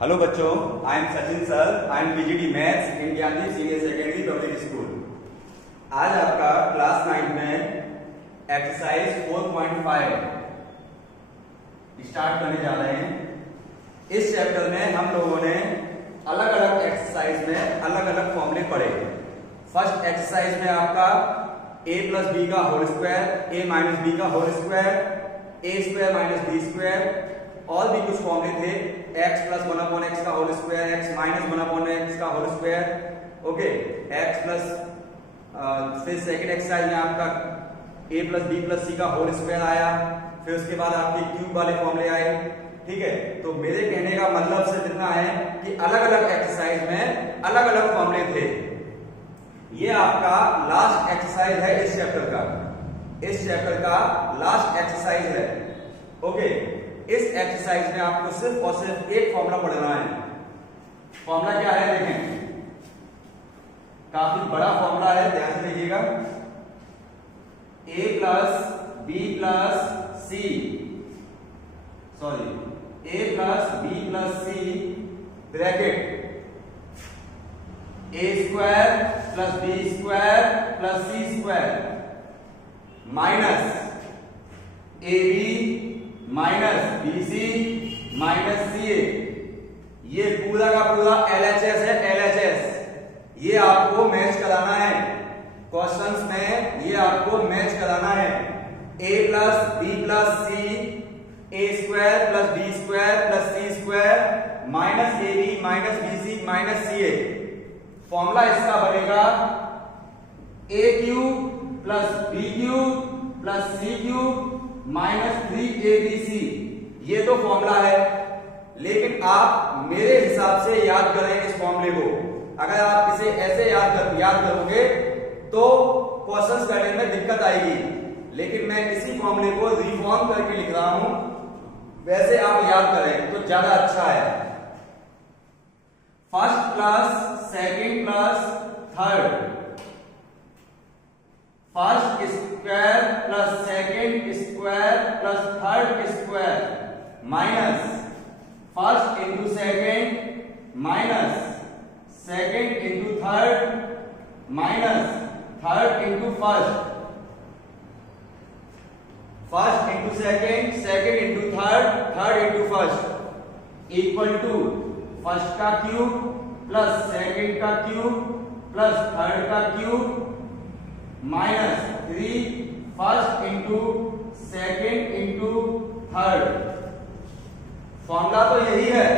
Hello बच्चों, I am Sachin sir. I am PGT maths in Gyandeep senior secondary public school. आज आपका class 9 में exercise 4.5 start करने जा रहे हैं। इस चैप्टर में हम लोगों ने अलग अलग एक्सरसाइज में अलग अलग फॉर्मूले पढ़े। फर्स्ट एक्सरसाइज में आपका a प्लस बी का whole square, a minus B का whole square, a square minus B square और भी कुछ फॉर्मूले थे। x प्लस 1/x का whole square, x minus 1/x का whole square, okay, x plus फिर सेकंड एक्सरसाइज में आपका a plus B plus C का होल स्क्वायर आया। फिर उसके बाद आपके क्यूब वाले फॉर्मूले आए। ठीक है, तो मेरे कहने का मतलब सिर्फ इतना है कि अलग अलग एक्सरसाइज में अलग अलग फॉर्मूले थे। ये आपका लास्ट एक्सरसाइज है इस चैप्टर का। इस चैप्टर का लास्ट एक्सरसाइज है। ओके, इस एक्सरसाइज में आपको सिर्फ और सिर्फ एक फॉर्मूला पढ़ना है। फॉर्मूला क्या है देखें, काफी बड़ा फॉर्मूला है, ध्यान से देखिएगा। a plus B plus C, sorry, a plus B plus C bracket a square plus B square plus C square minus A B minus B C minus C A. ये पूरा का पूरा LHS है, LHS। ये आपको match कराना है questions में, ये आपको मैच कराना है। a plus B plus C, A square plus B square plus C square minus A B minus B C minus C A. Formula इसका बनेगा a cube plus B cube plus C cube minus 3abc। ये तो formula है, लेकिन आप मेरे हिसाब से याद करें इस फॉर्मूले को। अगर आप इसे ऐसे याद करोगे तो क्वेश्चंस करने में दिक्कत आएगी, लेकिन मैं इसी फॉर्मूले को रिफॉर्म करके लिख रहा हूं, वैसे आप याद करें तो ज्यादा अच्छा है। First plus second plus third, first square plus second square plus third square minus first into second minus second into third minus third into first, first into second, second into third, third into first equal to first का cube plus second का cube plus third का cube minus 3 first into second into third. Formula तो यही है,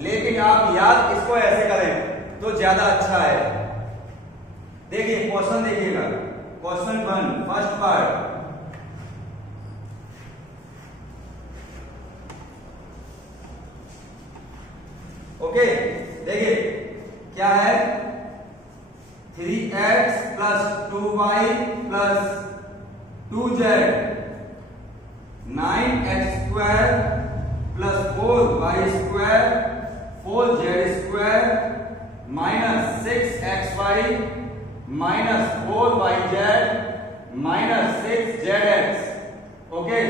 लेकिन आप याद इसको ऐसे करें तो ज्यादा अच्छा है। देखिए क्वेश्चन देखिएगा, क्वेश्चन 1 फर्स्ट पार्ट। ओके, देखिए क्या है, 3x plus 2y plus 2z 9x square plus 4y square 4z square minus 6xy minus 4yz minus 6zx। Okay,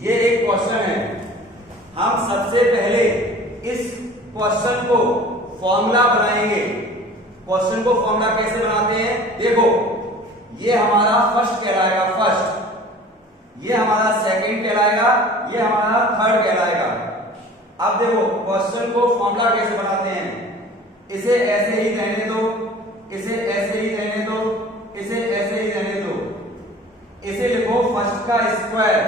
ये एक क्वेश्चन है। हम सबसे पहले इस क्वेश्चन को फॉर्मूला बनाएंगे। क्वेश्चन को फॉर्मूला कैसे बनाते हैं, देखो, ये हमारा फर्स्ट कहलाएगा, फर्स्ट, ये हमारा सेकंड कहलाएगा, ये हमारा थर्ड कहलाएगा। अब देखो क्वेश्चन को फॉर्मूला कैसे बनाते हैं, इसे ऐसे ही रहने दो, इसे ऐसे ही रहने दो, इसे ऐसे ही रहने दो। इसे लिखो फर्स्ट का स्क्वायर,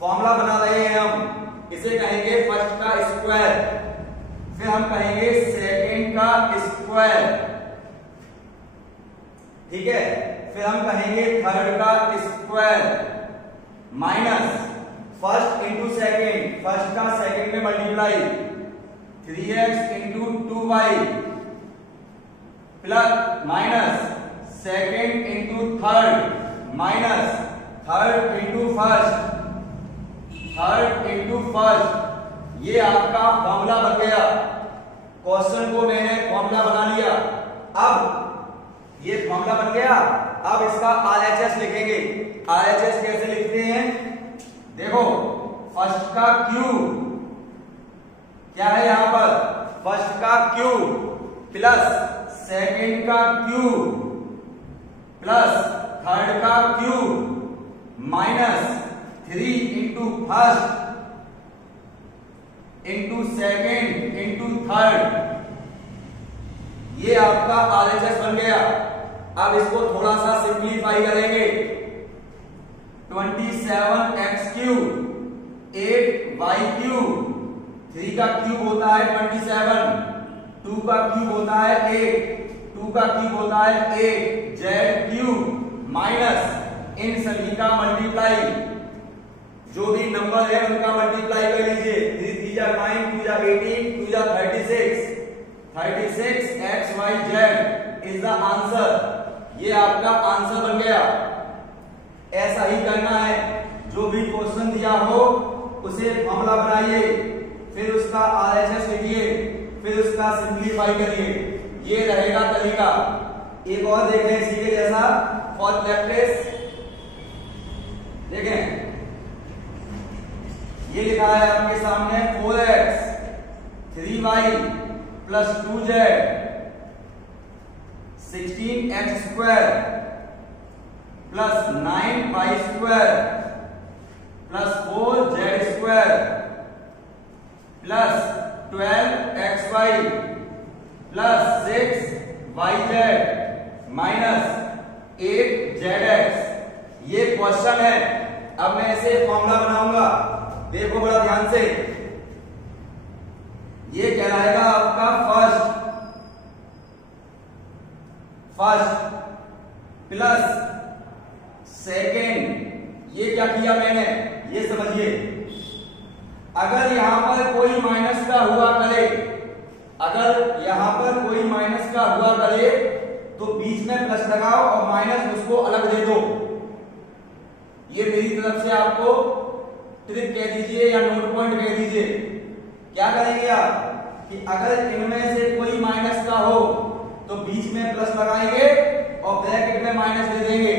फॉर्मूला बना रहे हैं हम, इसे कहेंगे फर्स्ट का स्क्वायर। फिर हम कहेंगे सेकंड का स्क्वायर, ठीक है। फिर हम कहेंगे थर्ड का square minus first into second, first का सेकंड में multiply 3x into 2y plus minus second into third minus third into first, third into first. ये आपका फॉर्मूला बन गया। क्वेश्चन को मैंने फॉर्मूला बना लिया। अब ये फॉर्मूला बन गया, अब इसका RHS लिखेंगे। RHS कैसे लिखते हैं, देखो फर्स्ट का क्यूब, क्या है यहां पर, फर्स्ट का क्यूब प्लस सेकंड का क्यूब प्लस थर्ड का cube minus 3 into first into second into third, ये आपका आरएचएस बन गया। अब इसको थोड़ा सा सिंप्लीफाई करेंगे। 27x क्यूब 8y क्यूब, 3 का क्यूब होता है 27, 2 का क्यूब होता है 8, 2 का क्यूब होता है 8 z क्यूब माइनस इन सभी का मल्टीप्लाई, जो भी नंबर है उनका मल्टीप्लाई कर लीजिए। 3 3 जा 9, 2 जा 18, 2 जा 36, 36 x y z is the answer. ये आपका आंसर बन गया। ऐसा ही करना है, जो भी क्वेश्चन दिया हो उसे फॉर्मूला बनाइए, फिर उसका आरएचएस लिखिए, फिर उसका सिंप्लीफाई करिए। ये रहेगा तरीका। एक और देखें इसी के जैसा फॉर प्रैक्टिस, देखें ये लिखा है आपके सामने 4x 3y plus 2z 16x square plus 9y square plus 4z square plus 12xy plus 6yz minus 8zx। ये क्वेश्चन है। अब मैं इसे फॉर्मूला बनाऊंगा, देखो बड़ा ध्यान से। ये कहलाएगा आपका फर्स्ट प्लस सेकेंड। ये क्या किया मैंने, ये समझिए। अगर यहां पर कोई माइनस का हुआ करे, अगर यहां पर कोई माइनस का हुआ करे तो बीच में प्लस लगाओ और माइनस उसको अलग दे दो। ये मेरी तरफ से आपको ट्रिक कह दीजिए या नोट पॉइंट कह दीजिए। क्या करेंगे आप कि अगर इनमें से कोई माइनस का हो तो बीच में प्लस लगाएंगे और ब्रैकेट में माइनस दे देंगे।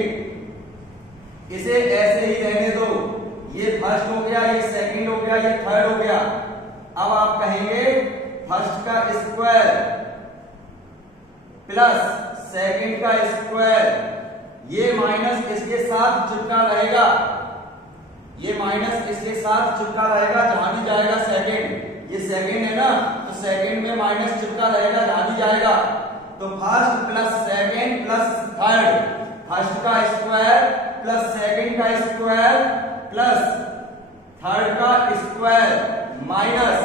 इसे ऐसे ही रहने दो। ये फर्स्ट हो गया, ये सेकंड हो गया, ये थर्ड हो गया। अब आप कहेंगे फर्स्ट का स्क्वायर प्लस सेकंड का स्क्वायर, ये माइनस इसके साथ चिपका रहेगा, ये माइनस इसके साथ चिपका रहेगा जहां भी जाएगा सेकंड। ये सेकंड है ना, तो सेकंड में माइनस चिपका रहेगा जहां भी जाएगा। तो first plus second plus third, first का स्क्वायर प्लस सेकंड का स्क्वायर प्लस थर्ड का square minus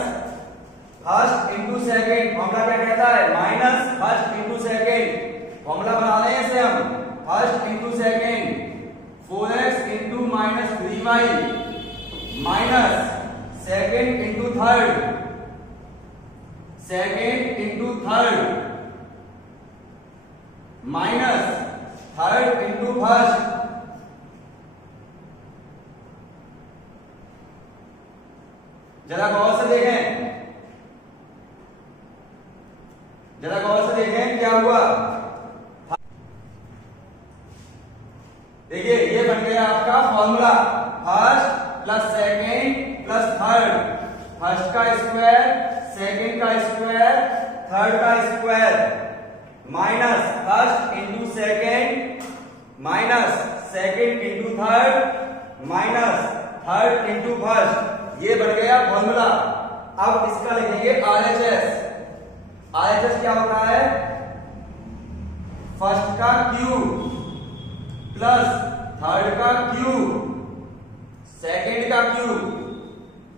first into second. Formula क्या कहता है, minus first into second. Formula बना रहे हैं इसे हम, first into second 4x into minus 3y minus second into third, second into third minus third into first. जरा गौर से देखें, जरा गौर से देखें क्या हुआ। देखिए ये बन गया आपका formula, first plus second plus third, first का स्क्वायर सेकेंड का स्क्वायर थर्ड का square minus first into second minus second into third minus third into first. ये बन गया फॉर्मूला। अब इसका लिखेंगे आरएचएस। आरएचएस क्या होता है, फर्स्ट का क्यूब प्लस थर्ड का क्यूब सेकेंड का क्यूब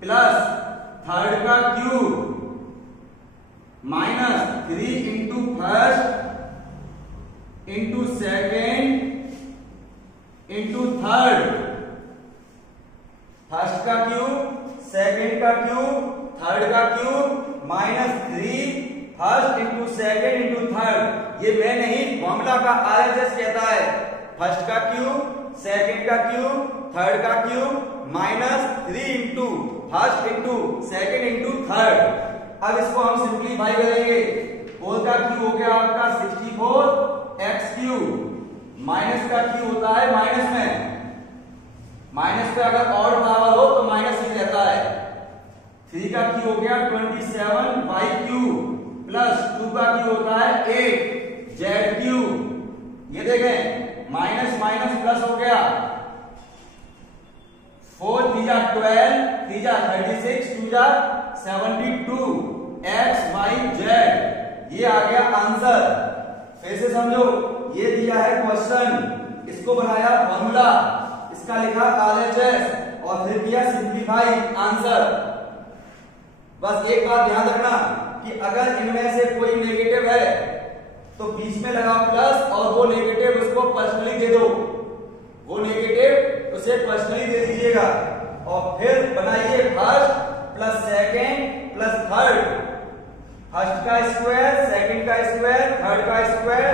प्लस थर्ड का cube minus 3 into first into second into third, first का क्यूब सेकेंड का क्यूब थर्ड का cube minus 3 first into second into third. ये मैं नहीं, फॉर्मूला का आरएचएस कहता है फर्स्ट का क्यूब सेकेंड का क्यूब थर्ड का cube minus 3 into first into second into third. अब इसको हम सिंप्लीफाई करेंगे। 4 का क्यूब हो गया आपका 64 एक्स क्यूब, माइनस का क्यूब होता है माइनस में, माइनस पे अगर और पावर हो तो माइनस ही रहता है। 3 का क्यू हो गया 27 बाई क्यू प्लस 2 का क्यू होता है 8 जेड क्यू। ये देखें माइनस माइनस प्लस हो गया 4 3 जा 12 3 जा 36 2 जा 72 एक्स वाई जेड। ये आ गया आंसर। फिर से समझो, ये दिया है क्वेश्चन, इसको बनाया फॉर्मूला, इसका लिखा RHS और फिर किया सिंप्लीफाई आंसर। बस एक बात ध्यान रखना कि अगर इनमें से कोई नेगेटिव है तो बीच में लगा प्लस और वो नेगेटिव उसको पर्सनली दे दो, वो नेगेटिव उसे पर्सनली दे दीजिएगा और फिर बनाइए first plus second plus third, first का स्क्वायर सेकंड का स्क्वायर थर्ड का square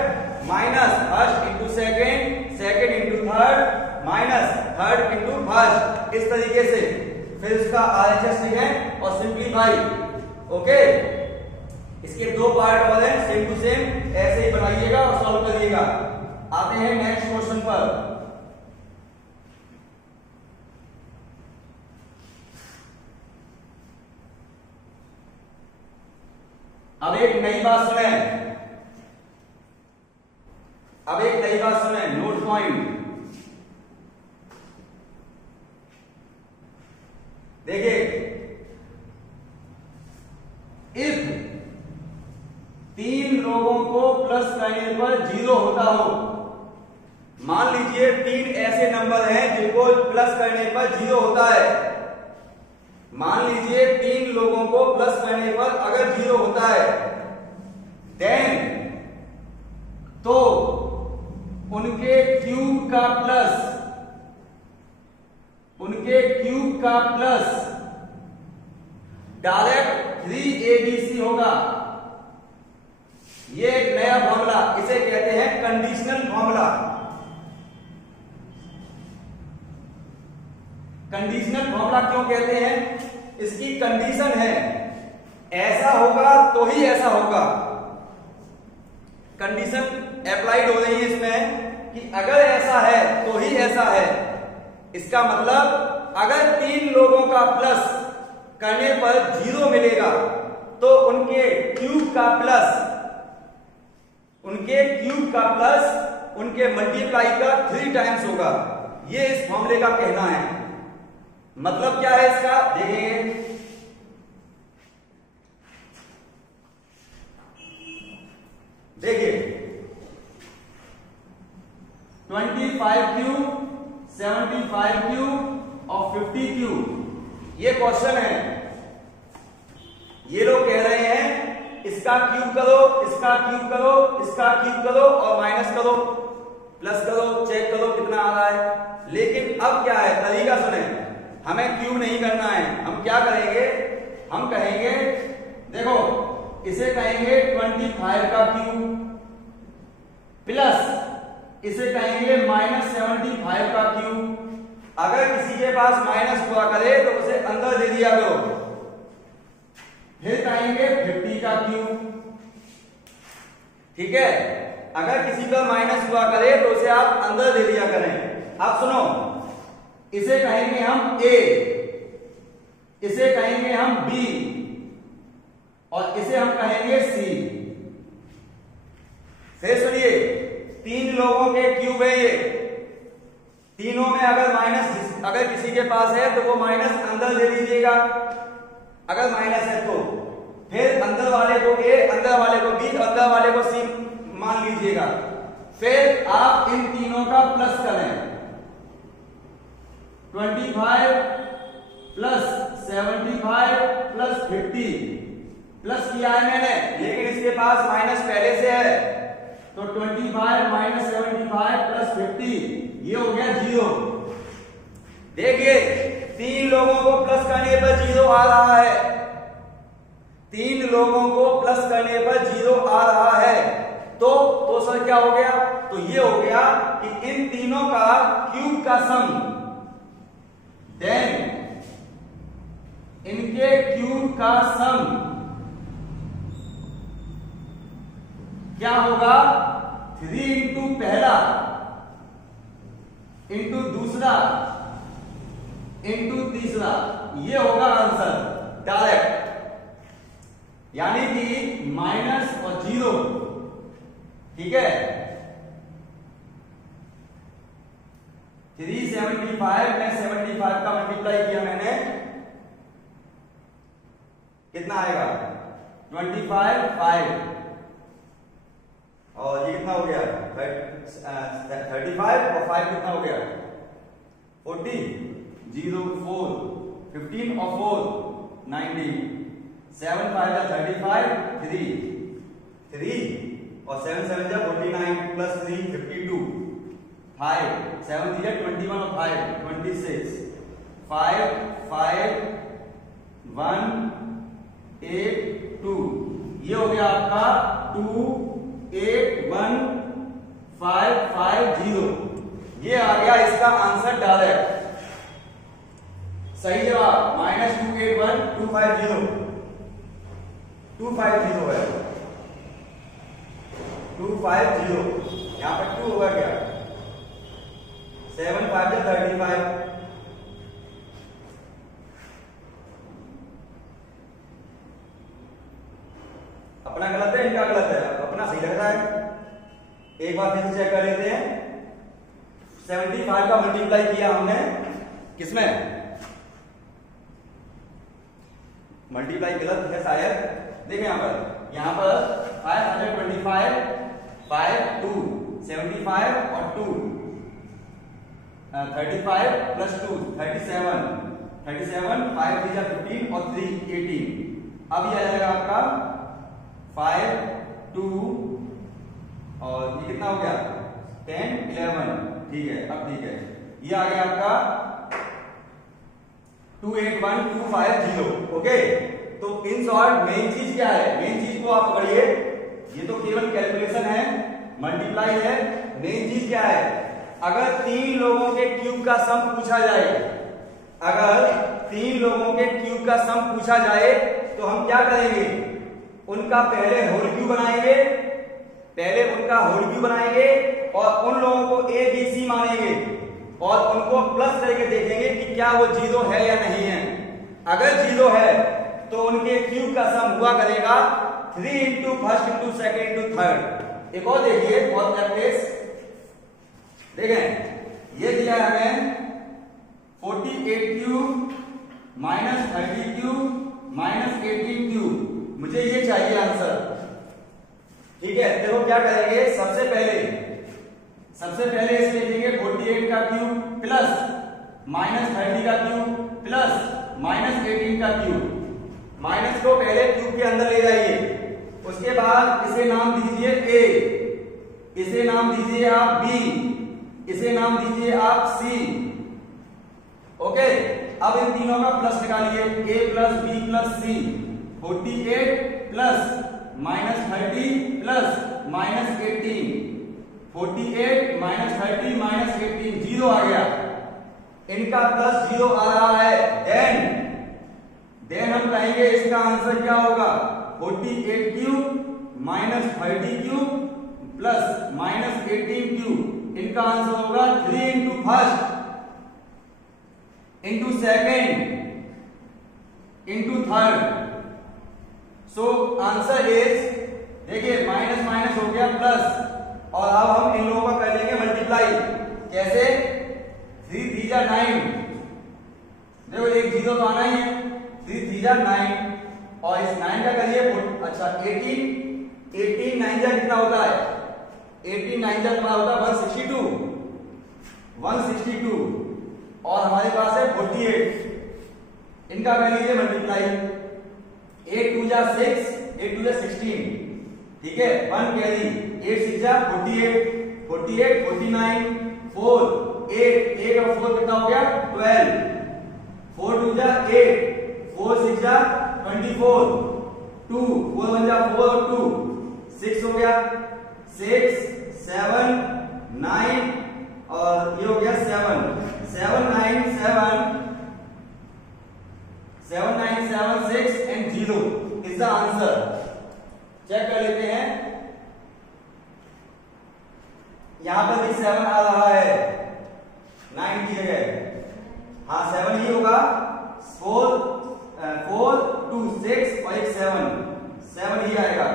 minus first into second second into third minus third into first, इस तरीके से फिर इसका RHS लिखें और सिंप्लीफाई। ओके, इसके दो पार्ट और हैं, सेम टू सेम ऐसे ही बनाइएगा और सॉल्व करिएगा। आते हैं नेक्स्ट क्वेश्चन पर। अब एक नई बात सुने, अब एक नई बात सुने, नोट पॉइंट। देखिए, इफ 3 लोगों को प्लस करने पर 0 होता हो, मान लीजिए 3 ऐसे नंबर हैं जिनको प्लस करने पर 0 होता है, मान लीजिए 3 लोगों को प्लस करने पर अगर 0 होता है, देन तो उनके क्यूब का प्लस, उनके क्यूब का प्लस डायरेक्ट 3abc होगा। ये एक नया फॉर्मूला, इसे कहते हैं कंडीशनल फॉर्मूला। कंडीशनल फॉर्मूला क्यों कहते हैं? इसकी कंडीशन है ऐसा होगा तो ही ऐसा होगा। कंडीशन अप्लाइड हो रही है इसमें कि अगर ऐसा है तो ही ऐसा है। इसका मतलब अगर 3 लोगों का प्लस करने पर 0 मिलेगा तो उनके क्यूब का प्लस, उनके क्यूब का प्लस उनके मल्टीप्लाई का 3 टाइम्स होगा। ये इस फॉर्मूले का कहना है। मतलब क्या है इसका, देखेंगे। देखिए 25 क्यूब 75 क्यूब और 50 क्यूब, ये क्वेश्चन है। ये लोग कह रहे हैं इसका क्यूब करो, इसका क्यूब करो, इसका क्यूब करो और माइनस करो, प्लस करो, चेक करो कितना आ रहा है। लेकिन अब क्या है, तरीका सुने, हमें क्यूब नहीं करना है। हम क्या करेंगे, हम कहेंगे देखो इसे कहेंगे 25 का क्यूब प्लस इसे कहेंगे -75 का क्यूब। अगर किसी के पास माइनस हुआ करे तो उसे अंदर दे दिया करो। फिर कहेंगे 50 का क्यूब, ठीक है। अगर किसी का माइनस हुआ करे तो उसे आप अंदर दे दिया करें। अब सुनो, इसे कहेंगे हम A, इसे कहेंगे हम B और इसे हम कहेंगे C। फिर सुनिए, 3 लोगों के क्यूब है ये, तीनों में अगर माइनस, अगर किसी के पास है तो वो माइनस अंदर दे दीजिएगा अगर माइनस है तो। फिर अंदर वाले को A, अंदर वाले को B, अंदर वाले को C मान लीजिएगा। फिर आप इन तीनों का प्लस करें, 25 प्लस 75 प्लस 50 प्लस किया है मैंने, लेकिन इसके पास माइनस पहले से है तो 25 माइनस 75 प्लस 50 ये हो गया 0। देखिए 3 लोगों को प्लस करने पर 0 आ रहा है, 3 लोगों को प्लस करने पर 0 आ रहा है तो सर क्या हो गया, तो ये हो गया कि इन तीनों का क्यूब का सम, देन इनके क्यूब का सम क्या होगा, 3 इंटू पहला इंटू दूसरा इंटू तीसरा, ये होगा आंसर। डायरेक्ट, यानी कि माइनस और जीरो, ठीक है। 375 में 75 का मल्टीप्लाई किया मैंने, कितना आएगा 25 5, और ये कितना हो गया 35 और 5 कितना हो गया 40, 0 4 15 और 4 19, 7 5 जा 35, 3 और 7 7 जा 49 प्लस 3 52, 5 7 3 जा 21 और 5 26, 5 5 1 8 2, ये हो गया आपका 2 8 1 5 5 0, ये आ गया इसका आंसर डायरेक्ट। सही जवाब -281 250 250 है, 250, यहां पर 2 होगा क्या, 7 5 जा 35, अपना गलत है इनका गलत है, अपना सही लग रहा है। एक बार फिर चेक कर लेते हैं। 75 का मल्टीप्लाई किया हमने किसमें, मल्टीप्लाई गलत है शायद, देखिए यहां पर 525 5 2 75 और 2 35 प्लस 2 37 5 3 15 और 3 18, अब ये आ जाएगा आपका 5 2 और ये कितना हो गया 10 11, ठीक है। अब ठीक है, ये आ गया आपका 281250, ओके। तो इन शॉर्ट मेन चीज क्या है, मेन चीज को आप पकड़िए, ये तो केवल कैलकुलेशन है, मल्टीप्लाई है। मेन चीज क्या है, अगर 3 लोगों के क्यूब का सम पूछा जाए, अगर 3 लोगों के क्यूब का सम पूछा जाए तो हम क्या करेंगे, उनका पहले होल क्यूब बनाएंगे, और उन लोगों को ए बी सी मानेंगे और उनको प्लस करके देखेंगे कि क्या वो 0 है या नहीं है। अगर 0 है तो उनके क्यूब का सम हुआ करेगा 3 into first into second into third. एक और देखिए, और प्रैक्टिस देखें, ये दिया है हमें 48 cube minus 30 cube minus 18 cube, मुझे ये चाहिए आंसर, ठीक है। देखो क्या करेंगे, सबसे पहले इसमें लिखेंगे 48 का क्यूब प्लस माइनस 30 का क्यूब प्लस माइनस 18 का क्यूब, माइनस को पहले क्यूब के अंदर ले जाइए, उसके बाद इसे नाम दीजिए ए, इसे नाम दीजिए आप बी, इसे नाम दीजिए आप सी, ओके। अब इन तीनों का प्लस निकालिए, ए प्लस बी प्लस सी, 48 plus minus 30 plus minus 18, 48 minus 30 minus 18, 0 आ गया, इनका प्लस 0 आ रहा है, देन हम कहेंगे इसका आंसर क्या होगा, 48 cube minus 30 cube plus minus 18 cube, इनका आंसर होगा 3 into first into second into third. So answer is, देखिए माइनस माइनस हो गया प्लस, और अब हम इन लोगों का कर लेंगे मल्टीप्लाई, कैसे, 3 3 जा 9, देखो एक 0 तो आना ही है, 3 3 जा 9, और इस 9 का करिए, अच्छा 18 9 जा कितना होता है, 18 9 जा कितना होता है 162, और हमारे पास है 48, इनका कर लीजिए मल्टीप्लाई, 8 2 जा 6, 8 2 जा 16, ठीक है, 1 कैरी, 8 6 जा 48 49 4 8 और 4 कितना हो गया 12, 4 2 जा 8, 4 6 जा 24, 2 4 1 जा 4 और 2 6 हो गया, 6 7 9 और ये हो गया 7 7 9 7 6 and 0 is the answer। Check कर लेते हैं, यहां पर भी 7 आ रहा है 9 की जगह, हाँ 7 ही होगा, 4 2 6 और एक 7 ही आएगा।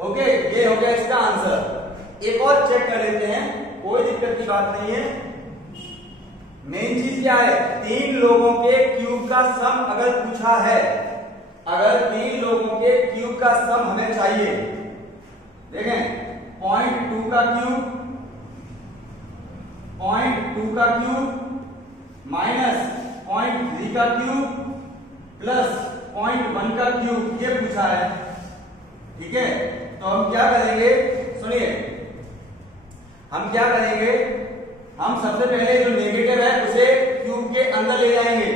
ओके, ये हो गया इसका आंसर। एक और चेक कर लेते हैं, कोई दिक्कत की बात नहीं है। मेन चीज क्या है, 3 लोगों के क्यूब का सम अगर पूछा है, अगर 3 लोगों के क्यूब का सम हमें चाहिए, देखें 0.2 का क्यूब, 0.2 का क्यूब माइनस 0.3 का क्यूब प्लस 0.1 का क्यूब, ये पूछा है। ठीक है, तो हम क्या करेंगे, सुनिए, हम क्या करेंगे, हम सबसे पहले जो नेगेटिव है उसे क्यूब के अंदर ले जाएंगे।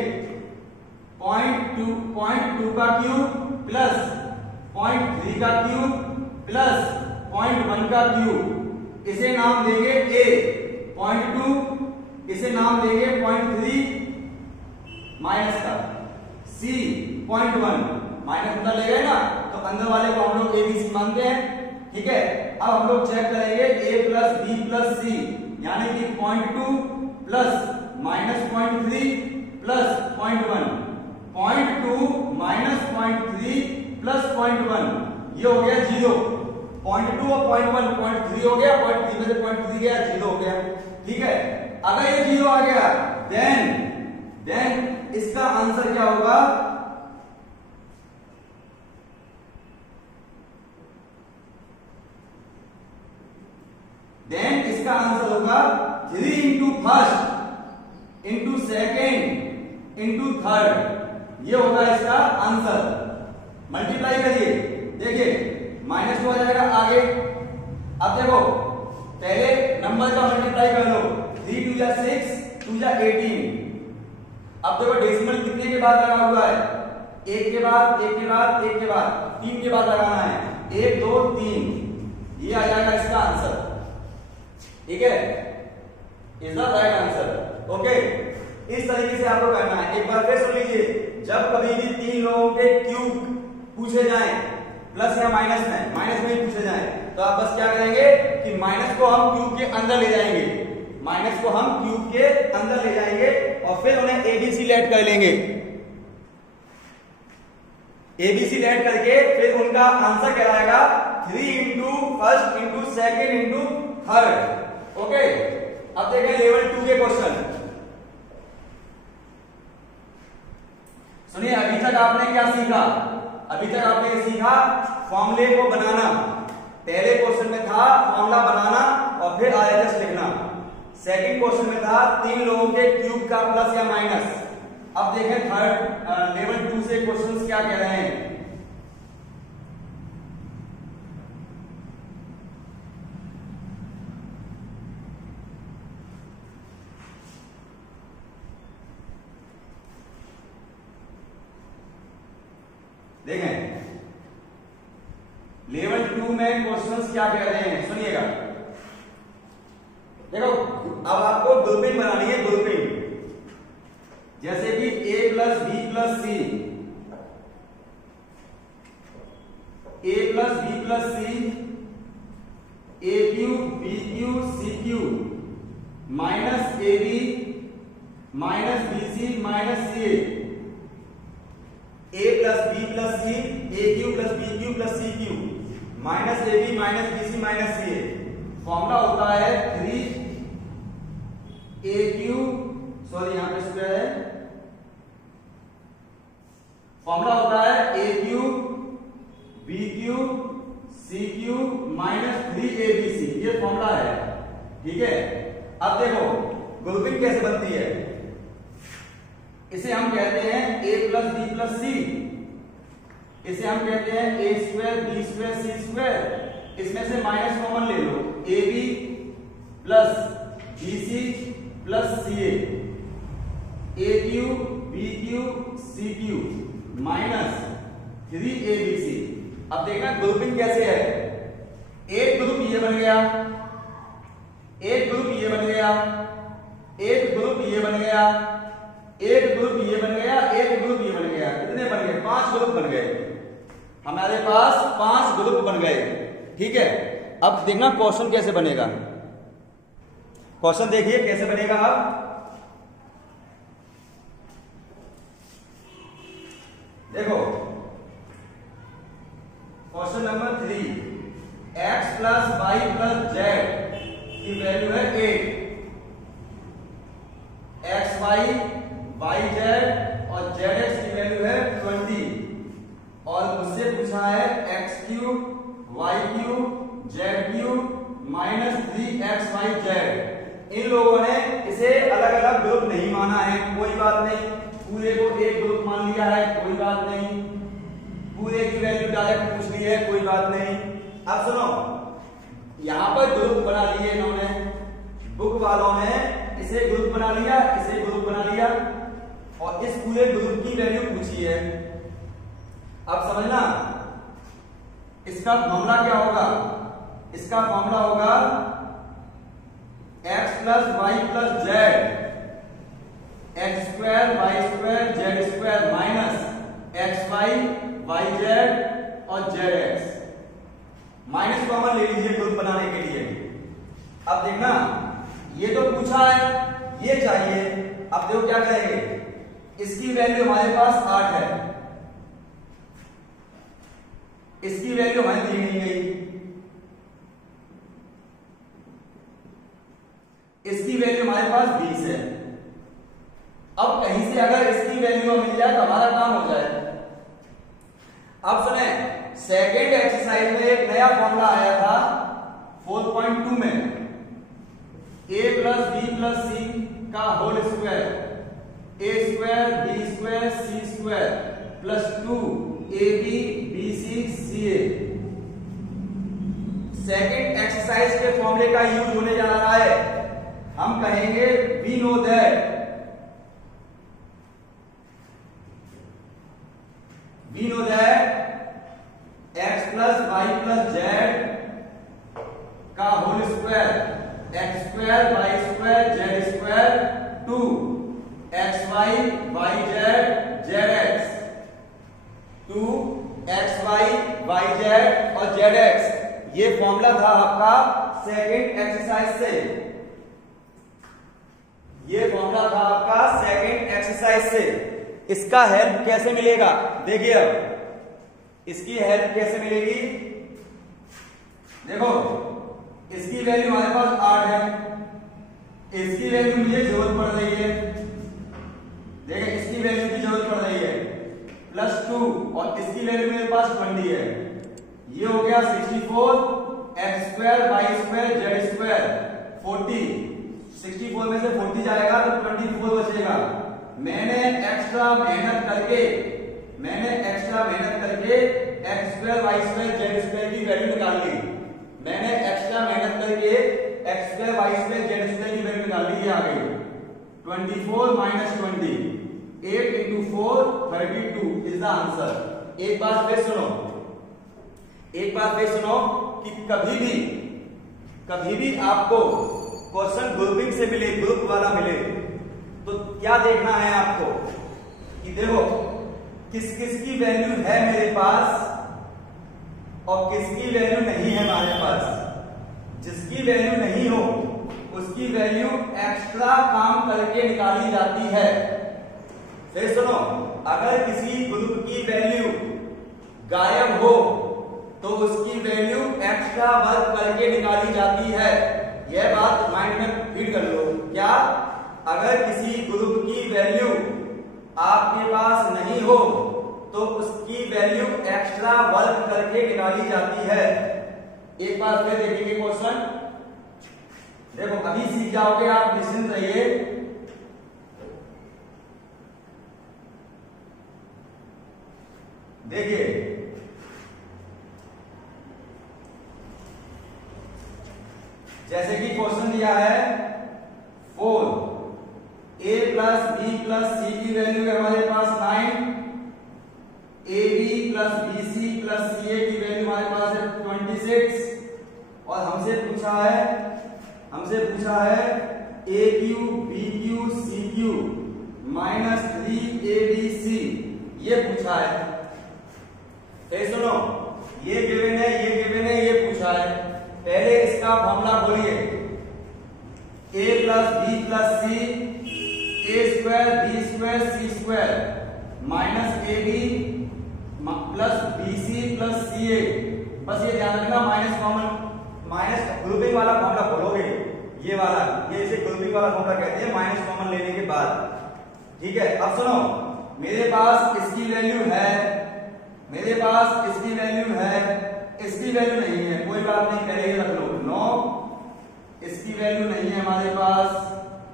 0.2 का क्यूब प्लस 0.3 का क्यूब प्लस 0.1 का क्यूब, इसे नाम देंगे a। 0.2 इसे नाम देंगे 0.3 माइनस का, c 0.1 माइनस अंदर ले गए ना, तो अंदर वाले को हम लोग a b c मानते हैं। ठीक है, अब हम लोग चेक करेंगे a plus b plus c, यानी कि 0.2 plus minus 0.3 plus 0.1, 0.2 minus 0.3 plus 0.1, ये हो गया 0। 0.2 और 0.1, 0.3 हो गया, 0.3 में से 0.3 गया, 0 हो गया। ठीक है, अगर ये 0 आ गया देन इसका आंसर क्या होगा, देन इसका आंसर होगा 3 into first into second into third, ये होगा इसका आंसर। मल्टीप्लाई करिए, देखिए माइनस हो जाएगा आगे। अब देखो पहले नंबर का मल्टीप्लाई कर लो, 3 2 जा 6, 2 जा 18। अब देखो डेसिमल कितने के बाद लगा हुआ है, एक के बाद एक के बाद एक के बाद 3 के बाद लगाना है, 1 2 3, ये आ जाएगा इसका आंसर। ठीक है, is the right answer. Okay, इस तरीके से आपको करना है। एक बार फिर सुन लीजिए, जब कभी भी 3 लोगों के क्यूब पूछे जाएं, प्लस या माइनस में ही पूछे जाएं, तो आप बस क्या करेंगे कि माइनस को हम क्यूब के अंदर ले जाएंगे, माइनस को हम क्यूब के अंदर ले जाएंगे और फिर उन्हें एबीसी लेट कर लेंगे। एबीसी लेट करके फिर उनका आंसर कहलाएगा 3 into first into second into third. Okay, अब देखें लेवल 2 के क्वेश्चन। सुनिए, अभी तक आपने क्या सीखा, अभी तक आपने सीखा फॉर्मूले को बनाना। पहले क्वेश्चन में था फॉर्मूला बनाना और फिर आरएचएस लिखना। सेकंड क्वेश्चन में था 3 लोगों के क्यूब का प्लस या माइनस। अब देखें थर्ड लेवल 2 से क्वेश्चंस क्या कह रहे हैं। देखें लेवल 2 में क्वेश्चंस क्या कह रहे हैं, सुनिएगा। देखो अब आपको ग्रुपिंग बनानी है, ग्रुपिंग, जैसे कि a plus B plus C, a plus B plus C, A cube B cube C cube minus A B minus B C minus C A plus B plus C, A cube plus B cube plus C cube minus A B minus B C minus C A. Formula होता है 3 ए cube, sorry यहां पे square है, formula होता है A cube B cube C cube minus 3 A B C, ये formula है। ठीक है, अब देखो ग्रुपिंग कैसे बनती है, इसे हम कहते हैं a plus B plus C, इसे हम कहते हैं a square B square C square. इसमें से माइनस कॉमन ले लो, A B plus B C plus C A cube B cube C cube minus 3 A B C. अब देखना ग्रुपिंग कैसे है, एक ग्रुप ये बन गया, एक ग्रुप ये बन गया, एक ग्रुप ये बन गया, एक ग्रुप ये बन गया, एक ग्रुप ये बन गया। कितने बन गए, 5 ग्रुप बन गए, हमारे पास 5 ग्रुप बन गए। ठीक है, अब देखना क्वेश्चन कैसे बनेगा, क्वेश्चन देखिए कैसे बनेगा। अब देखो question number 3, x plus Y plus Z की वैल्यू है 8, एक्स वाई वाई जेड और जेड एक्स की वैल्यू है 20, और मुझसे पूछा है X cube Y cube Z cube minus 3xyz। इन लोगों ने इसे अलग अलग ग्रुप नहीं माना है, कोई बात नहीं, पूरे को एक ग्रुप मान लिया है, कोई बात नहीं, पूरे की वैल्यू डायरेक्ट पूछ ली है, कोई बात नहीं। अब सुनो, यहां पर ग्रुप बना लिए इन्होंने, बुक वालों ने इसे ग्रुप बना लिया, इसे ग्रुप बना लिया और इस पूरे ग्रुप की वैल्यू पूछी है। अब समझना इसका फॉर्मूला क्या होगा, इसका फॉर्मूला होगा x plus Y plus Z, X square Y square Z square minus X Y Y Z और जेड एक्स, माइनस कॉमन ले लीजिए ग्रुप बनाने के लिए। अब देखना ये तो पूछा है, ये चाहिए, अब देखो क्या करेंगे, इसकी वैल्यू हमारे पास 8 है, इसकी वैल्यू हमें दी नहीं गई, इसकी वैल्यू हमारे पास 20 है। अब कहीं से अगर इसकी वैल्यू मिल जाए तो हमारा काम हो जाए। अब सुने, सेकेंड एक्सरसाइज में एक नया फॉर्मूला आया था 4.2 में, a plus B plus C का whole square, a square B square C square plus 2ab bc ca। Second exercise के फॉर्मूले का यूज होने जा रहा है। हम कहेंगे we know that x plus Y plus Z का whole square, X square Y square Z square 2 X Y Y Z Z X, 2 X Y Y Z और जेड एक्स। ये फॉर्मूला था आपका सेकेंड एक्सरसाइज से, ये formula था आपका second exercise से। इसका हेल्प कैसे मिलेगा देखिए, अब इसकी हेल्प कैसे मिलेगी, देखो इसकी वैल्यू हमारे पास 8 है, इसकी वैल्यू मुझे जरूरत पड़ रही है, देखिए इसकी वैल्यू की जरूरत पड़ रही है प्लस 2 और इसकी वैल्यू मेरे पास 20 है। ये हो गया 64 X square Y square Z square 40, 64 में से 40 जाएगा तो 24 बचेगा। मैंने एक्स्ट्रा मेहनत करके X square Y square Z square की वैल्यू निकाल ली, मैंने एक्स्ट्रा मेहनत करके X square Y square Z square की वैल्यू निकाल ली, ये आ गई 24 minus 20, 8 into 4 32 is the answer. एक बात फिर सुनो, एक बात फिर सुनो कि कभी भी आपको क्वेश्चन ग्रुपिंग से मिले, ग्रुप वाला मिले, तो क्या देखना है आपको कि देखो किस किस की वैल्यू है मेरे पास और किसकी वैल्यू नहीं है हमारे पास। जिसकी वैल्यू नहीं हो उसकी वैल्यू एक्स्ट्रा काम करके निकाली जाती है। फिर सुनो, अगर किसी ग्रुप की वैल्यू गायब हो तो उसकी वैल्यू एक्स्ट्रा वर्क करके निकाली जाती है। यह बात माइंड में फीड कर लो। क्या, अगर किसी ग्रुप की वैल्यू आपके पास नहीं हो तो उसकी वैल्यू एक्स्ट्रा वर्क करके निकाली जाती है। एक बार फिर देखेंगे क्वेश्चन, देखो अभी सीख जाओगे आप, निश्चिंत रहिए। देखिए जैसे कि क्वेश्चन दिया है 4, a plus B plus C की वैल्यू है हमारे पास 9, A B plus B C plus C A की वैल्यू हमारे पास है 26, और हमसे पूछा है A cube B cube C cube minus 3abc, ये पूछा है। सुनो, ये गिवन है, ये गिवन है, ये पूछा है। पहले इसका फॉर्मूला बोलिए, a plus B plus C, A square B square C square minus A B plus BC plus CA, बस ये ध्यान रखना माइनस कॉमन, माइनस ग्रुपिंग वाला फॉर्मूला खोलोगे, ये वाला, ये इसे ग्रुपिंग वाला फॉर्मूला कहते हैं माइनस कॉमन लेने के बाद। ठीक है, अब सुनो, मेरे पास इसकी वैल्यू है, मेरे पास इसकी वैल्यू है, इसकी वैल्यू नहीं है, कोई बात नहीं, पहले ये रख लो 9, इसकी वैल्यू नहीं है हमारे पास,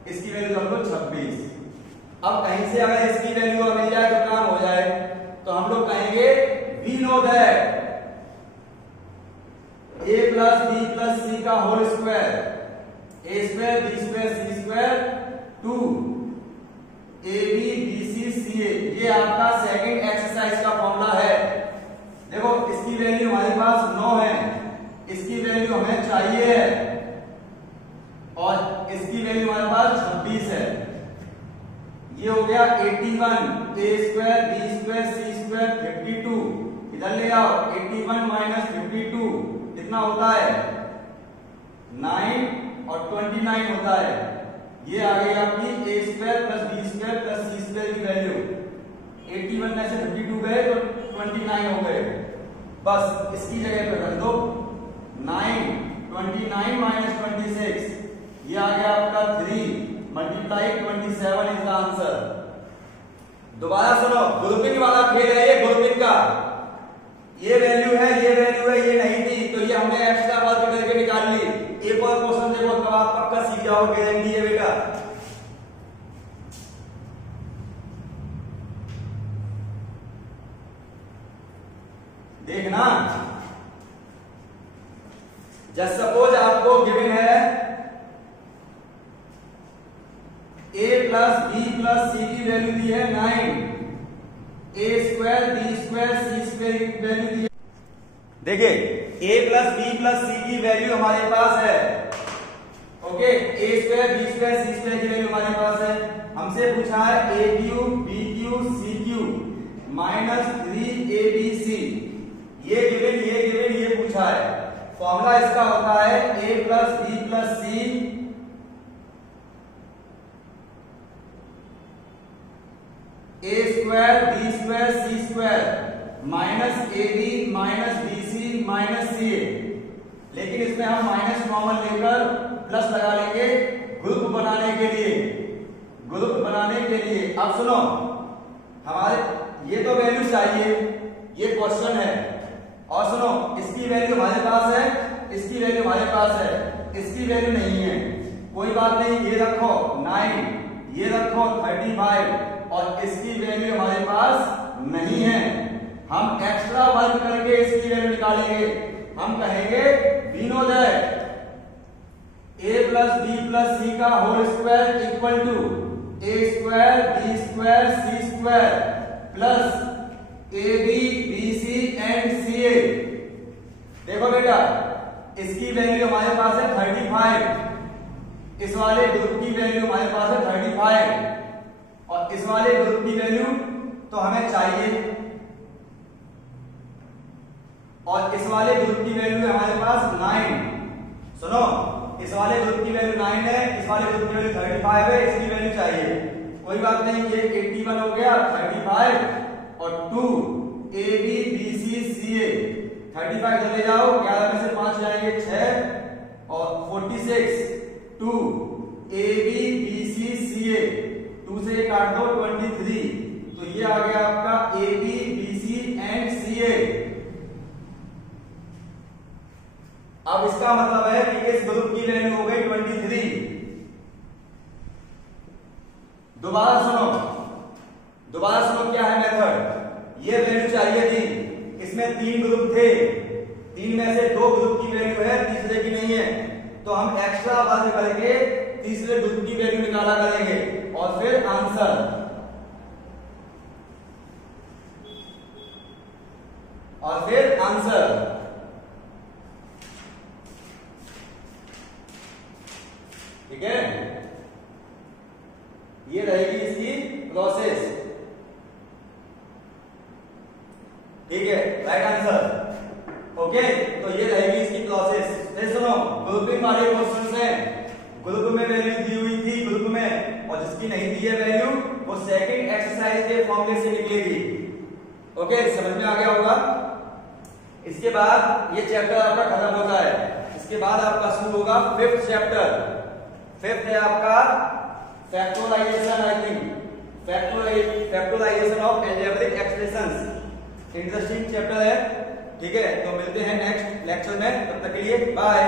इसकी वैल्यू रख लो 26। अब कहीं से अगर इसकी वैल्यू मिल जाए तो काम हो जाए, तो हम लोग कहेंगे we know that a plus b plus c का whole square, a square b square c square 2 ab bc ca, ये आपका सेकंड एक्सरसाइज का फॉर्मूला है। देखो इसकी वैल्यू हमारे पास 9 है, इसकी वैल्यू हमें चाहिए है, और इसकी वैल्यू हमारे पास 26 है। ये हो गया 81, a square b square c square 52, इधर ले आओ, 81 माइनस 52 कितना होता है 9 और 29 होता है। ये आ गई आपकी a square plus b square plus c square की वैल्यू, 81 में से 52 गए तो 29 हो गए, बस इसकी जगह पे रख दो 9, 29 माइनस 26, ये आ गया आपका 3 मल्टीप्लाई 27 इज द आंसर। दोबारा सुनो, ग्रुपिंग वाला खेल है ये, ग्रुपिंग का, ये वैल्यू है, ये वैल्यू है, ये नहीं थी तो ये हमने एक्स्ट्रा बात करके निकाल ली। एक और क्वेश्चन देखो, तो आप पक्का सीख जाओगे, गारंटी है बेटा। देखना, जस्ट सपोज आपको गिवन है a plus b plus c की वैल्यू दी है 9, a square b square c square की वैल्यू दी है, देखिए a plus b plus c की वैल्यू हमारे पास है, okay, a square b square c square की वैल्यू हमारे पास है। हमसे पूछा है a cube b cube c cube minus 3abc, ये गिवन ये पूछा है। फॉर्मूला इसका होता है a plus b plus c a square b square c square minus ab minus bc minus ca, लेकिन इसमें हम माइनस कॉमन लेकर प्लस लगा लेंगे ग्रुप बनाने के लिए, ग्रुप बनाने के लिए। अब सुनो, हमारे ये तो वैल्यू चाहिए, ये क्वेश्चन है, और सुनो इसकी वैल्यू हमारे पास है, इसकी वैल्यू हमारे पास है, इसकी वैल्यू नहीं है, कोई बात नहीं, ये रखो 9, ये रखो 35, और इसकी वैल्यू हमारे पास नहीं है। हम एक्स्ट्रा वर्क करके इसकी वैल्यू निकालेंगे, हम कहेंगे we know that a plus b plus c का whole square equal to a square b square c square plus ab bc and ca। देखो बेटा, इसकी वैल्यू हमारे पास है 35, इस वाले ग्रुप की वैल्यू हमारे पास है 35, और इस वाले ग्रुप की वैल्यू तो हमें चाहिए, और इस वाले ग्रुप की वैल्यू है हमारे पास 9। सुनो, इस वाले ग्रुप की वैल्यू 9 है, इस वाले ग्रुप की वैल्यू 35 है, इसकी वैल्यू चाहिए, कोई बात नहीं, ये 81 हो गया, 35 और 2 ab bc ca, 35 इधर ले जाओ, 11 में से 5 जाएंगे 6, और 46 2 ab bc ca, 2 से काट दो 23, तो ये आ गया आपका ab bc एंड ca। अब इसका मतलब है कि इस ग्रुप की वैल्यू हो गई 23। दोबारा सुनो क्या है मेथड, ये वैल्यू चाहिए थी, इसमें 3 ग्रुप थे, 3 में से 2 ग्रुप की वैल्यू है, तीसरे की नहीं है, तो हम एक्स्ट्रा वर्क करके तीसरे ग्रुप की वैल्यू निकाला करेंगे, और फिर आंसर, ठीक है, ये रहेगी इसकी प्रोसेस, ठीक है, राइट आंसर। ओके, तो ये रहेगी इसकी प्रोसेस। फिर सुनो, ग्रुपिंग वाले क्वेश्चंस हैं, ग्रुप में वैल्यू दी हुई थी ग्रुप में, और जिसकी नहीं दी है वैल्यू वो सेकंड एक्सरसाइज के फॉर्मूले से निकलेगी। ओके, समझ में आ गया होगा। इसके बाद ये चैप्टर आपका खत्म होता है। इसके बाद आपका शुरू होगा फिफ्थ चैप्टर। फिफ्थ है आपका factorisation, I think factorisation of algebraic expressions. Interesting chapter है, ठीक है। तो मिलते हैं नेक्स्ट लेक्चर में, तब तक के लिए बाय।